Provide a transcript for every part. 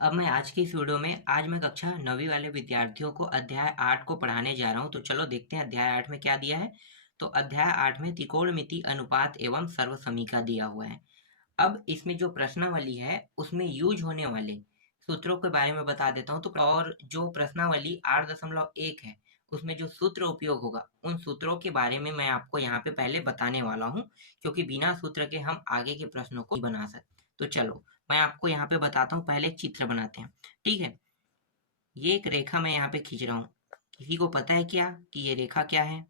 अब मैं आज की इस वीडियो में आज मैं कक्षा 9वीं वाले विद्यार्थियों को अध्याय 8 को पढ़ाने जा रहा हूं। तो चलो देखते हैं अध्याय 8 में क्या दिया है। तो अध्याय 8 में त्रिकोणमिति अनुपात एवं सर्वसमीका दिया हुआ है। अब इसमें जो प्रश्नावली है उसमें यूज होने वाले सूत्रों के बारे में बता देता हूँ। तो और जो प्रश्नावली 8.1 है उसमें जो सूत्र उपयोग होगा उन सूत्रों के बारे में मैं आपको यहाँ पे पहले बताने वाला हूँ, क्योंकि बिना सूत्र के हम आगे के प्रश्नों को बना सकते। तो चलो मैं आपको यहाँ पे बताता हूँ। पहले एक चित्र बनाते हैं, ठीक है। ये एक रेखा मैं यहाँ पे खींच रहा हूँ। किसी को पता है क्या कि ये रेखा क्या है?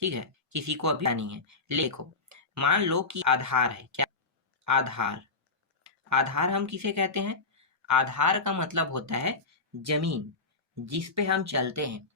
ठीक है, किसी को अभी नहीं है। देखो, मान लो कि आधार है। क्या? आधार। आधार हम किसे कहते हैं? आधार का मतलब होता है जमीन जिस पे हम चलते हैं,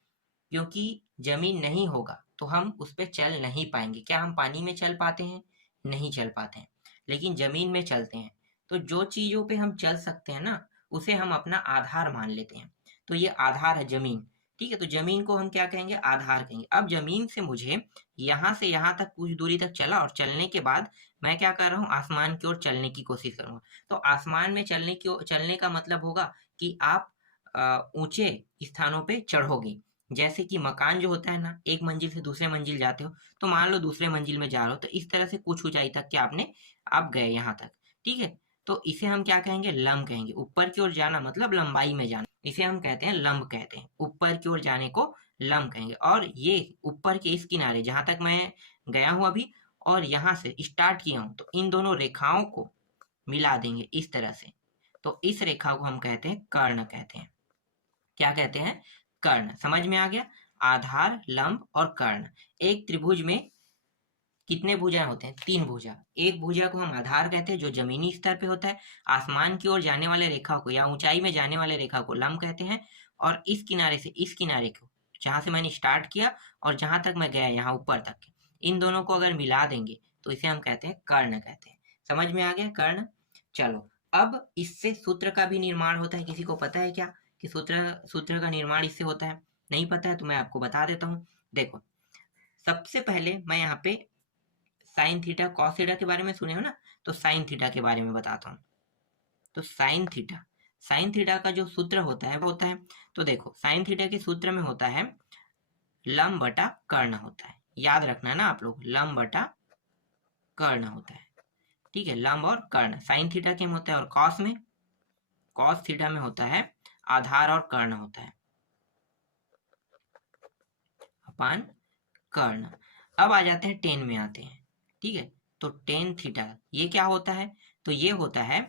क्योंकि जमीन नहीं होगा तो हम उस पे चल नहीं पाएंगे। क्या हम पानी में चल पाते हैं? नहीं चल पाते हैं, लेकिन जमीन में चलते हैं। तो जो चीजों पे हम चल सकते हैं ना, उसे हम अपना आधार मान लेते हैं। तो ये आधार है जमीन, ठीक है। तो जमीन को हम क्या कहेंगे? आधार कहेंगे। अब जमीन से मुझे यहाँ से यहाँ तक कुछ दूरी तक चला, और चलने के बाद मैं क्या कर रहा हूँ? आसमान की ओर चलने की कोशिश करूंगा। तो आसमान में चलने का मतलब होगा कि आप ऊंचे स्थानों पे चढ़ोगे। जैसे कि मकान जो होता है ना, एक मंजिल से दूसरे मंजिल जाते हो, तो मान लो दूसरे मंजिल में जा रहे हो, तो इस तरह से कुछ ऊंचाई तक के आप गए यहाँ तक, ठीक है। तो इसे हम क्या कहेंगे? लंब कहेंगे। ऊपर की ओर जाना मतलब लंबाई में जाना, इसे हम कहते हैं लंब कहते हैं। ऊपर की ओर जाने को लंब कहेंगे। और ये ऊपर के इस किनारे जहां तक मैं गया हूं अभी, और यहाँ से स्टार्ट किया हूं, तो इन दोनों रेखाओं को मिला देंगे इस तरह से। तो इस रेखा को हम कहते हैं कर्ण कहते हैं। क्या कहते हैं? कर्ण। समझ में आ गया? आधार, लंब और कर्ण। एक त्रिभुज में कितने भुजा होते हैं? 3 भुजा। एक भुजा को हम आधार कहते हैं जो जमीनी स्तर पे होता है। आसमान की ओर जाने वाले रेखा को या ऊंचाई में जाने वाले रेखा को लंब कहते हैं। और इस किनारे से इस किनारे को, जहां से मैंने स्टार्ट किया और जहां तक मैं गया यहाँ ऊपर तक के, इन दोनों को अगर मिला देंगे तो इसे हम कहते हैं कर्ण कहते हैं। समझ में आ गया? कर्ण। चलो, अब इससे सूत्र का भी निर्माण होता है। किसी को पता है क्या कि सूत्र सूत्र का निर्माण इससे होता है? नहीं पता है तो मैं आपको बता देता हूँ। देखो, सबसे पहले मैं यहाँ पे साइन थीटा कॉस थीटा के बारे में सुने हो ना, तो साइन थीटा के बारे में बताता हूँ। तो साइन थीटा का जो सूत्र होता है वो होता है, तो देखो साइन थीटा के सूत्र में होता है लंब बटा कर्ण होता है। याद रखना है ना आप लोग, लंब बटा कर्ण होता है, ठीक है। लंब और कर्ण साइन थीटा के में होता है, और कॉस थीटा में होता है आधार और कर्ण होता है अपान कर्ण। अब आ जाते हैं टेन में आते हैं, ठीक है। तो टेन थीटा ये क्या होता है? तो ये होता है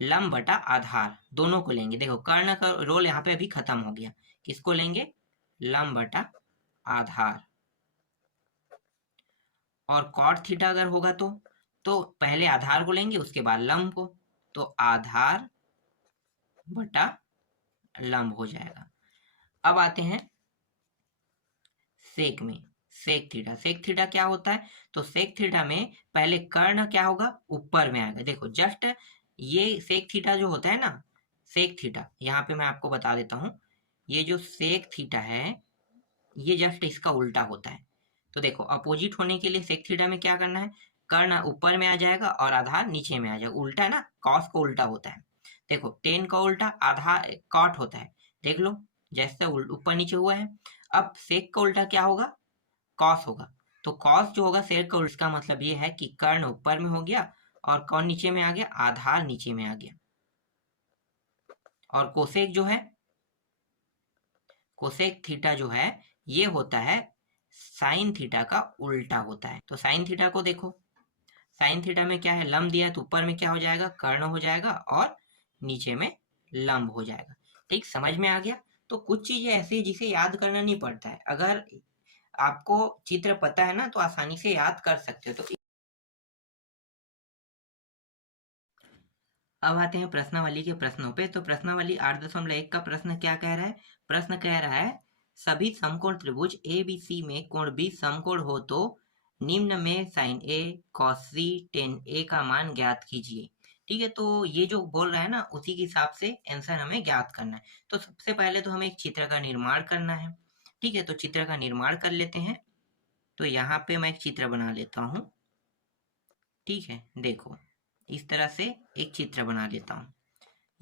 लंब बटा आधार। दोनों को लेंगे। देखो, कर्ण का रोल यहाँ पे अभी खत्म हो गया। किसको लेंगे? लंब बटा आधार। और कॉट थीटा अगर होगा तो पहले आधार को लेंगे उसके बाद लंब को, तो आधार बटा लंब हो जाएगा। अब आते हैं सेक में। सेक थीटा क्या होता है? तो सेक थीटा में पहले कर्ण क्या होगा? ऊपर में आएगा। देखो जस्ट ये सेक थीटा जो होता है ना, सेक थीटा यहाँ पे मैं आपको बता देता हूँ। ये जो सेक थीटा है ये जस्ट इसका उल्टा होता है। तो देखो, अपोजिट होने के लिए सेक थीटा में क्या करना है? कर्ण ऊपर में आ जाएगा और आधार नीचे में आ जाएगा। उल्टा ना, कॉस को उल्टा होता है। देखो टेन का उल्टा आधा कॉट होता है। देख लो, जैसे ऊपर नीचे हुआ है। अब सेक का उल्टा क्या होगा? कॉस होगा। तो कॉस जो होगा सेक का उल्टा, इसका मतलब ये है कि कर्ण ऊपर में हो गया और कौन नीचे में आ गया? आधार नीचे में आ गया। और कोसेक जो है, कोसेक थीटा जो है ये होता है साइन थीटा का उल्टा होता है। तो साइन थीटा को देखो, साइन थीटा में क्या है? लंब दिया है तो ऊपर में क्या हो जाएगा? कर्ण हो जाएगा और नीचे में लंब हो जाएगा। ठीक, समझ में आ गया? तो कुछ चीजें ऐसी है जिसे याद करना नहीं पड़ता है। अगर आपको चित्र पता है ना तो आसानी से याद कर सकते हो। तो अब आते हैं प्रश्नावली के प्रश्नों पे। तो प्रश्नावली 8.1 का प्रश्न क्या कह रहा है? प्रश्न कह रहा है सभी समकोण त्रिभुज ए बी सी में कोण बी समकोण हो तो निम्न में साइन ए कॉस सी टेन ए का मान ज्ञात कीजिए। ठीक है, तो ये जो बोल रहा है ना उसी के हिसाब से आंसर हमें ज्ञात करना है। तो सबसे पहले तो हमें एक चित्र का निर्माण करना है। ठीक है, तो चित्र का निर्माण कर लेते हैं। तो यहाँ पे मैं एक चित्र बना लेता हूँ। ठीक है, देखो इस तरह से एक चित्र बना लेता हूँ।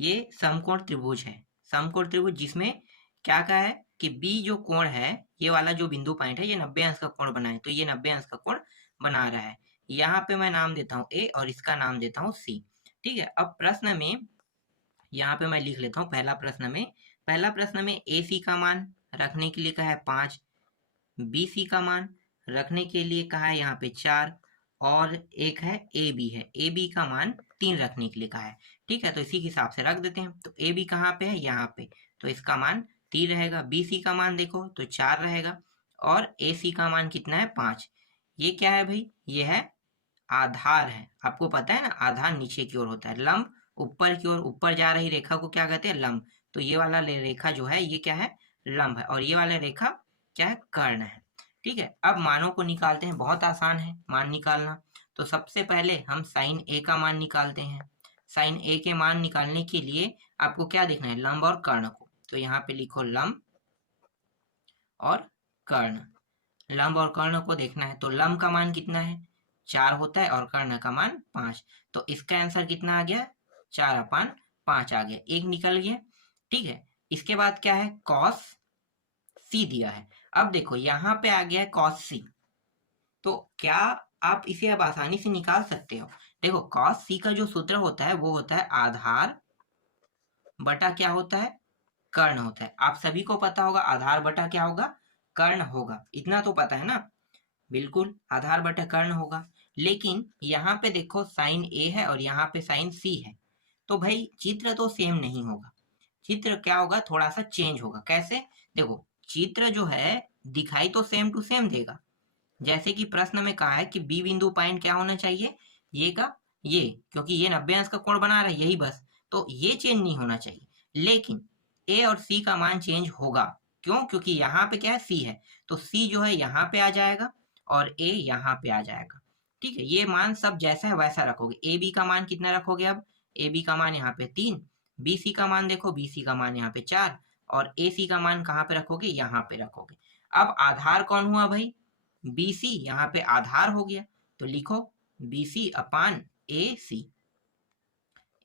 ये समकोण त्रिभुज है, समकोण त्रिभुज जिसमें क्या कहा है कि बी जो कोण है, ये वाला जो बिंदु पॉइंट है, ये 90 अंश का कोण बना है, तो ये 90 अंश का कोण बना रहा है। यहाँ पे मैं नाम देता हूँ ए और इसका नाम देता हूँ सी। ठीक है, अब प्रश्न में यहाँ पे मैं लिख लेता हूँ पहला प्रश्न में ए सी का मान रखने के लिए कहा है 5, बी सी का मान रखने के लिए कहा है यहाँ पे 4, और एक है ए बी का मान 3 रखने के लिए कहा है। ठीक है, तो इसी के हिसाब से रख देते हैं। तो ए बी कहाँ पे है, यहाँ पे, तो इसका मान 3 रहेगा। बी सी का मान देखो तो 4 रहेगा, और ए सी का मान कितना है, 5। ये क्या है भाई, ये है आधार है। आपको पता है ना, आधार नीचे की ओर होता है, लंब ऊपर की ओर, ऊपर जा रही रेखा को क्या कहते हैं, लंब। तो ये वाला रेखा जो है ये क्या है, लंब है, और ये वाला रेखा क्या है, कर्ण है। ठीक है, अब मानों को निकालते हैं, बहुत आसान है मान निकालना। तो सबसे पहले हम साइन ए का मान निकालते हैं। साइन ए के मान निकालने के लिए आपको क्या देखना है, लंब और कर्ण को। तो यहाँ पे लिखो लंब और कर्ण, लंब और कर्ण को देखना है। तो लंब का मान कितना है, 4 होता है, और कर्ण का मान 5। तो इसका आंसर कितना आ गया, 4/5 आ गया, एक निकल गया। ठीक है, इसके बाद क्या है, कॉस सी दिया है। अब देखो यहाँ पे आ गया है कॉस सी, तो क्या आप इसे अब आसानी से निकाल सकते हो। देखो कॉस सी का जो सूत्र होता है वो होता है आधार बटा क्या होता है, कर्ण होता है। आप सभी को पता होगा आधार बटा क्या होगा, कर्ण होगा, इतना तो पता है ना। बिल्कुल, आधार बटा कर्ण होगा। लेकिन यहाँ पे देखो साइन ए है और यहाँ पे साइन सी है, तो भाई चित्र तो सेम नहीं होगा। चित्र क्या होगा, थोड़ा सा चेंज होगा। कैसे, देखो चित्र जो है दिखाई तो सेम टू सेम देगा। जैसे कि प्रश्न में कहा है कि बी बिंदु पॉइंट क्या होना चाहिए, ये का ये, क्योंकि ये 90 अंश का कोण बना रहा है, यही बस, तो ये चेंज नहीं होना चाहिए। लेकिन ए और सी का मान चेंज होगा। क्यों, क्योंकि यहाँ पे क्या है, सी है, तो सी जो है यहाँ पे आ जाएगा और ए यहाँ पे आ जाएगा। ठीक है, ये मान सब जैसा है वैसा रखोगे। ए बी का मान कितना रखोगे, अब ए बी का मान यहाँ पे 3, बी सी का मान देखो, बी सी का मान यहाँ पे 4, और ए सी का मान कहाँ पे रखोगे, यहाँ पे रखोगे। अब आधार कौन हुआ भाई, बी सी, यहाँ पे आधार हो गया, तो लिखो बी सी अपान ए सी,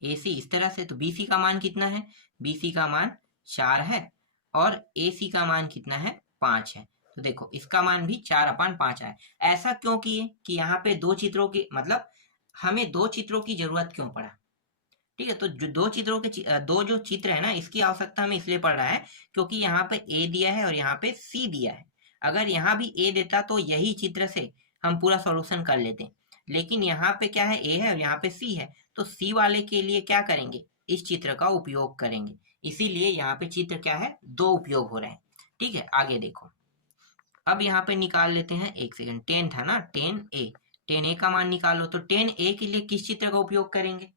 ए सी इस तरह से। तो बी सी का मान कितना है, बी सी का मान 4 है, और ए सी का मान कितना है, 5 है। तो देखो इसका मान भी 4/5 आए। ऐसा क्यों किए कि यहाँ पे दो चित्रों की, मतलब हमें दो चित्रों की जरूरत क्यों पड़ा। ठीक है, तो जो दो चित्रों के दो जो चित्र है ना, इसकी आवश्यकता हमें इसलिए पड़ रहा है क्योंकि यहाँ पे ए दिया है और यहाँ पे सी दिया है। अगर यहाँ भी ए देता तो यही चित्र से हम पूरा सॉल्यूशन कर लेते, लेकिन यहाँ पे क्या है, ए है और यहाँ पे सी है, तो सी वाले के लिए क्या करेंगे, इस चित्र का उपयोग करेंगे। इसीलिए यहाँ पे चित्र क्या है, दो उपयोग हो रहे हैं। ठीक है, आगे देखो, अब यहाँ पे निकाल लेते हैं, एक सेकंड, 10 था ना, 10 ए का मान निकालो। तो 10 ए के लिए किस चित्र का उपयोग करेंगे,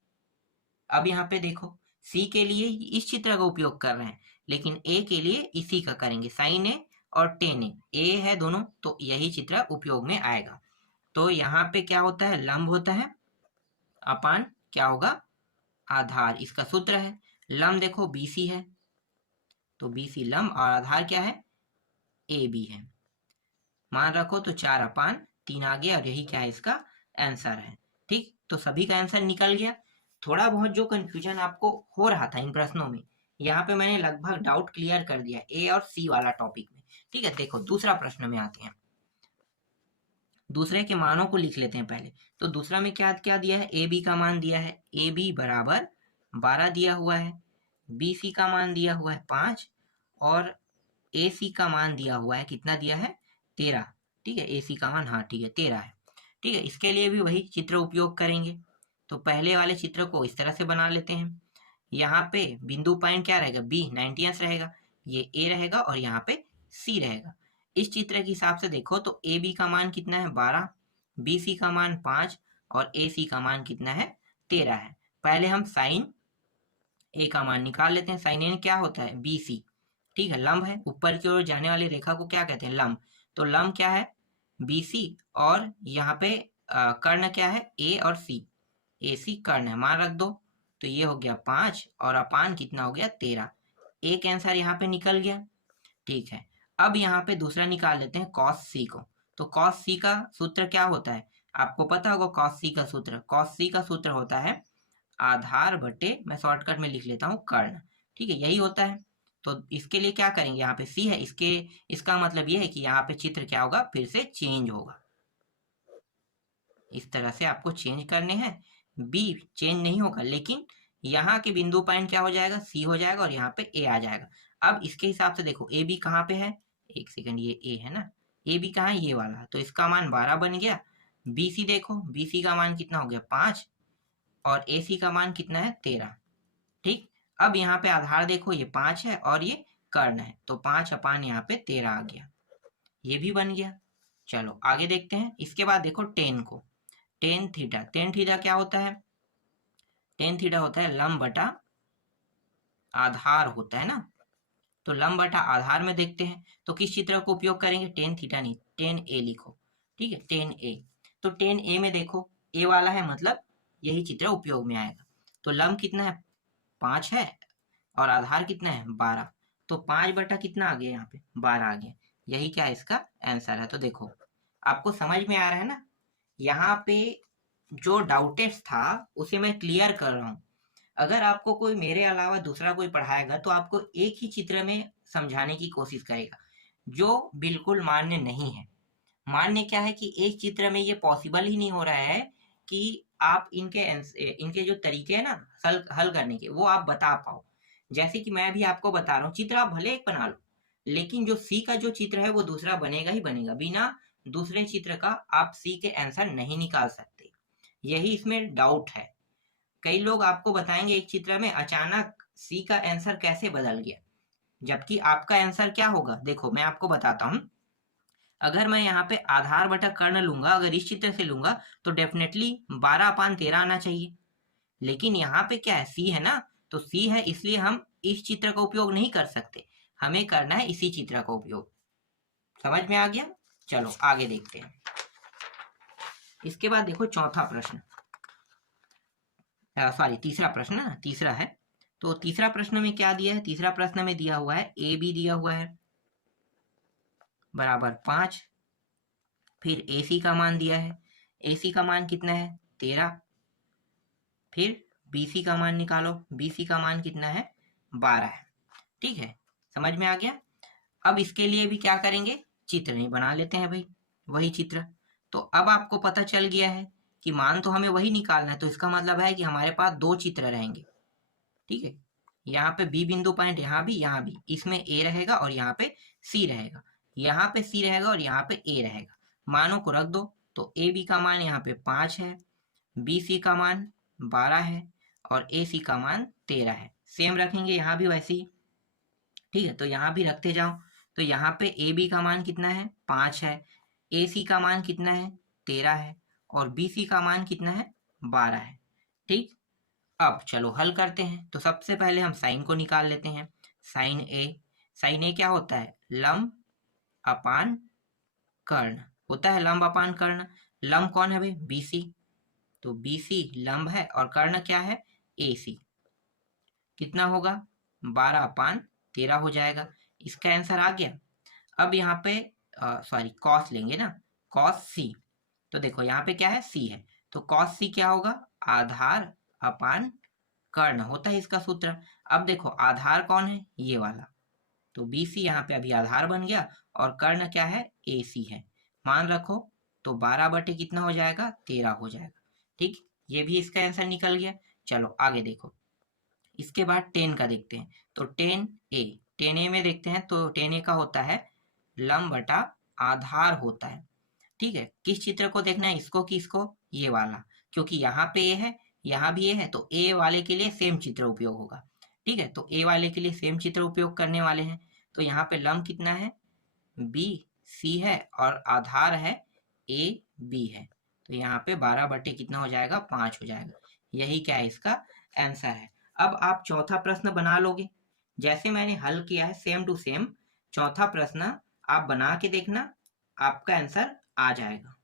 अब यहाँ पे देखो सी के लिए इस चित्र का उपयोग कर रहे हैं, लेकिन ए के लिए इसी का करेंगे, साइन ए और 10 ए है दोनों, तो यही चित्र उपयोग में आएगा। तो यहाँ पे क्या होता है, लंब होता है अपान क्या होगा, आधार, इसका सूत्र है। लंब देखो बीसी है, तो बीसी लंब, और आधार क्या है, ए बी है। मान रखो तो 4/3 आ गया, और यही क्या है, इसका आंसर है। ठीक, तो सभी का आंसर निकल गया। थोड़ा बहुत जो कंफ्यूजन आपको हो रहा था इन प्रश्नों में, यहाँ पे मैंने लगभग डाउट क्लियर कर दिया ए और सी वाला टॉपिक में। ठीक है, देखो दूसरा प्रश्न में आते हैं, दूसरे के मानों को लिख लेते हैं पहले। तो दूसरा में क्या क्या दिया है, ए बी का मान दिया है, ए बी बराबर 12 दिया हुआ है, बी सी का मान दिया हुआ है 5, और ए सी का मान दिया हुआ है, कितना दिया है, 13। ठीक है, ए सी का मान, हाँ ठीक है 13 है। ठीक है, इसके लिए भी वही चित्र उपयोग करेंगे। तो पहले वाले चित्र को इस तरह से बना लेते हैं। यहाँ पे बिंदु पॉइंट क्या रहेगा, बी 90 अंश रहेगा, ये ए रहेगा और यहाँ पे सी रहेगा। इस चित्र के हिसाब से देखो तो ए बी का मान कितना है, 12, बी सी का मान 5, और ए सी का मान कितना है, 13 है। पहले हम साइन ए का मान निकाल लेते हैं। साइन ए क्या होता है, बी सी। ठीक है, लंब है, ऊपर की ओर जाने वाली रेखा को क्या कहते हैं, लंब। तो लंब क्या है, बी सी, और यहाँ पे कर्ण क्या है, ए और सी, ए सी कर्ण है, मान रख दो। तो ये हो गया 5, और अपान कितना हो गया, 13। एक आंसर यहाँ पे निकल गया। ठीक है, अब यहाँ पे दूसरा निकाल लेते हैं, कॉस सी को। तो कॉस सी का सूत्र क्या होता है, आपको पता होगा कॉस सी का सूत्र। कॉस सी का सूत्र होता है आधार बटे, मैं शॉर्टकट में लिख लेता हूँ, कर्ण। ठीक है, यही होता है। तो इसके लिए क्या करेंगे, यहाँ पे सी है, इसका मतलब ये है कि यहाँ पे चित्र क्या होगा, फिर से चेंज होगा। इस तरह से आपको चेंज करने हैं। बी चेंज नहीं होगा, लेकिन यहाँ के बिंदु पॉइंट क्या हो जाएगा, सी हो जाएगा, और यहाँ पे ए आ जाएगा। अब इसके हिसाब से देखो, ए बी कहाँ पे है, एक सेकंड, ये ए है ना, ए बी कहाँ है, ये वाला, तो इसका मान 12 बन गया। बी सी देखो, बी सी का मान कितना हो गया, 5, और ए सी का मान कितना है, 13। ठीक, अब यहाँ पे आधार देखो, ये 5 है और ये कर्ण है, तो 5 अपान यहाँ पे 13 आ गया, ये भी बन गया। चलो आगे देखते हैं। इसके बाद देखो टेन को, टेन थीटा, टेन थीटा क्या होता है, टेन थीटा होता है लंब बटा आधार होता है ना। तो लंब बटा आधार में देखते हैं, तो किस चित्र को उपयोग करेंगे, टेन थीटा नहीं, टेन ए लिखो। ठीक है, टेन ए, तो टेन ए में देखो, ए वाला है, मतलब यही चित्र उपयोग में आएगा। तो लंब कितना है, 5 है, और आधार कितना है, 12, तो 5 बटा कितना आ गया, यहाँ पे 12 आ गया। यही क्या इसका आंसर है। तो देखो आपको समझ में आ रहा है ना, यहाँ पे जो डाउटेड था उसे मैं क्लियर कर रहा हूँ। अगर आपको कोई मेरे अलावा दूसरा कोई पढ़ाएगा तो आपको एक ही चित्र में समझाने की कोशिश करेगा, जो बिल्कुल मान्य नहीं है। मान्य क्या है कि एक चित्र में ये पॉसिबल ही नहीं हो रहा है कि आप इनके जो तरीके हैं ना हल करने के, वो आप बता पाओ। जैसे कि मैं भी आपको बता रहा हूँ, चित्र आप भले एक बना लो, लेकिन जो सी का जो चित्र है वो दूसरा बनेगा ही बनेगा। बिना दूसरे चित्र का आप सी के आंसर नहीं निकाल सकते। यही इसमें डाउट है। कई लोग आपको बताएंगे एक चित्र में अचानक सी का आंसर कैसे बदल गया, जबकि आपका आंसर क्या होगा। देखो मैं आपको बताता हूँ, अगर मैं यहाँ पे आधार बटा कर्ण लूंगा, अगर इस चित्र से लूंगा, तो डेफिनेटली 12/13 आना चाहिए। लेकिन यहाँ पे क्या है, सी है ना, तो सी है, इसलिए हम इस चित्र का उपयोग नहीं कर सकते, हमें करना है इसी चित्र का उपयोग। समझ में आ गया। चलो आगे देखते हैं। इसके बाद देखो चौथा प्रश्न, सॉरी तीसरा प्रश्न ना, तीसरा है। तो तीसरा प्रश्न में क्या दिया है, तीसरा प्रश्न में दिया हुआ है ए बी दिया हुआ है बराबर 5, फिर ए सी का मान दिया है, ए सी का मान कितना है, 13, फिर बी सी का मान निकालो, बी सी का मान कितना है, 12 है। ठीक है, समझ में आ गया। अब इसके लिए भी क्या करेंगे, चित्र नहीं बना लेते हैं भाई, वही चित्र। तो अब आपको पता चल गया है कि मान तो हमें वही निकालना है, तो इसका मतलब है कि हमारे पास दो चित्र रहेंगे। ठीक है, यहाँ पे बी बिंदु पॉइंट, यहाँ भी, इसमें ए रहेगा और यहाँ पे सी रहेगा, यहाँ पे सी रहेगा और यहाँ पे ए रहेगा। मानों को रख दो, तो ए बी का मान यहाँ पे 5 है, बी सी का मान 12 है, और ए सी का मान 13 है। सेम रखेंगे यहाँ भी वैसे ही। ठीक है, तो यहाँ भी रखते जाओ। तो यहाँ पे ए बी का मान कितना है, 5 है, ए सी का मान कितना है, 13 है, और बी सी का मान कितना है, 12 है। ठीक, अब चलो हल करते हैं। तो सबसे पहले हम साइन को निकाल लेते हैं। साइन ए क्या होता है, लंब अपान कर्ण होता है, लंब अपान कर्ण। लंब कौन है भाई, बी सी, तो बी सी लंब है, और कर्ण क्या है, ए सी। कितना होगा, 12/13 हो जाएगा। इसका आंसर आ गया। अब यहाँ पे सॉरी कॉस लेंगे ना, कॉस सी। तो देखो यहाँ पे क्या है, सी है, तो कॉस सी क्या होगा, आधार अपान कर्ण होता है इसका सूत्र। अब देखो आधार कौन है, ये वाला, तो बी सी यहाँ पे अभी आधार बन गया, और कर्ण क्या है, ए सी है। मान रखो, तो 12 बटे कितना हो जाएगा, 13 हो जाएगा। ठीक, ये भी इसका आंसर निकल गया। चलो आगे देखो। इसके बाद 10 का देखते हैं। तो 10 ए में देखते हैं। तो 10 ए का होता है लंब बटा आधार होता है। ठीक है, किस चित्र को देखना है, इसको कि इसको, ये वाला, क्योंकि यहाँ पे ए है, यहाँ भी ए है, तो ए वाले के लिए सेम चित्र उपयोग होगा। ठीक है, तो ए वाले के लिए सेम चित्र उपयोग करने वाले हैं। तो यहाँ पे लंब कितना है, बी सी है, और आधार है ए बी है। तो यहाँ पे 12 बटे कितना हो जाएगा, 5 हो जाएगा। यही क्या है, इसका आंसर है। अब आप चौथा प्रश्न बना लोगे, जैसे मैंने हल किया है सेम टू सेम। चौथा प्रश्न आप बना के देखना, आपका आंसर आ जाएगा।